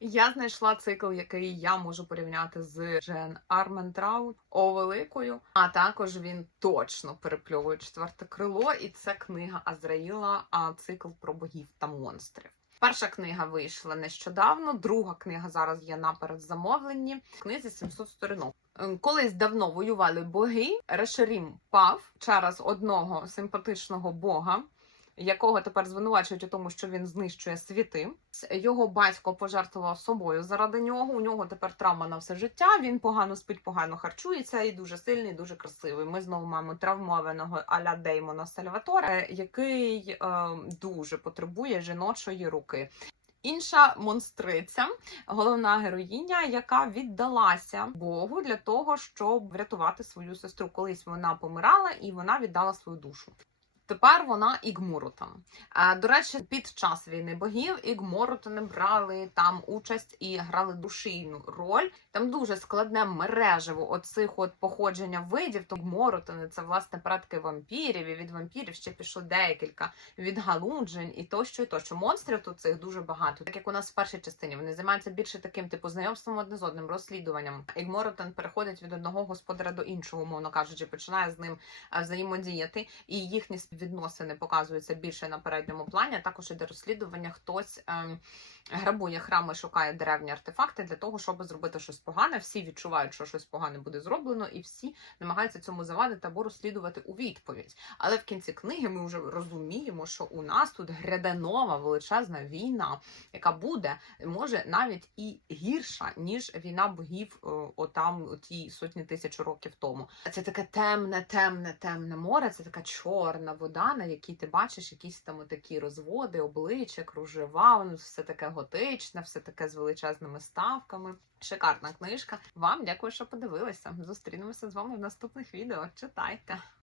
Я знайшла цикл, який я можу порівняти з Джен Арментраут О великою. А також він точно перепльовує четверте крило, і це книга Азраїла, а цикл про богів та монстрів. Перша книга вийшла нещодавно, друга книга зараз є на передзамовленні. Книзі 700 сторінок. Колись давно воювали боги. Решерім пав через одного симпатичного бога, якого тепер звинувачують у тому, що він знищує світи. Його батько пожертвував собою заради нього. У нього тепер травма на все життя. Він погано спить, погано харчується і дуже сильний, дуже красивий. Ми знову маємо травмованого аля Деймона Сальваторе, який е, дуже потребує жіночої руки. Інша монстриця, головна героїня, яка віддалася Богу для того, щоб врятувати свою сестру. Колись вона помирала і вона віддала свою душу. Тепер вона Ігмурутан. А, До речі, під час війни богів Ігмурутани брали там участь і грали душійну роль. Там дуже складне мережево оцих от походження видів. То Ігмурутани – це власне предки вампірів. І від вампірів ще пішло декілька відгалуджень і тощо, і тощо. Монстрів тут цих дуже багато. Так як у нас в першій частині вони займаються більше таким типу знайомством одне з одним, розслідуванням. Ігморотан переходить від одного господаря до іншого, умовно кажучи, починає з ним е, взаємодіяти, і їхні відносини показуються більше на передньому плані. Також іде розслідування. Хтось ем, грабує храми, шукає деревні артефакти для того, щоб зробити щось погане. Всі відчувають, що щось погане буде зроблено, і всі намагаються цьому завадити або розслідувати у відповідь. Але в кінці книги ми вже розуміємо, що у нас тут гряде нова величезна війна, яка буде може навіть і гірша ніж війна богів е, отам ті сотні тисяч років тому. Це таке темне, темне, темне море. Це така чорна вода, на якій ти бачиш якісь там такі розводи, обличчя, кружева. Воно все таке готичне, все таке з величезними ставками. Шикарна книжка. Вам дякую, що подивилися. Зустрінемося з вами в наступних відео. Читайте.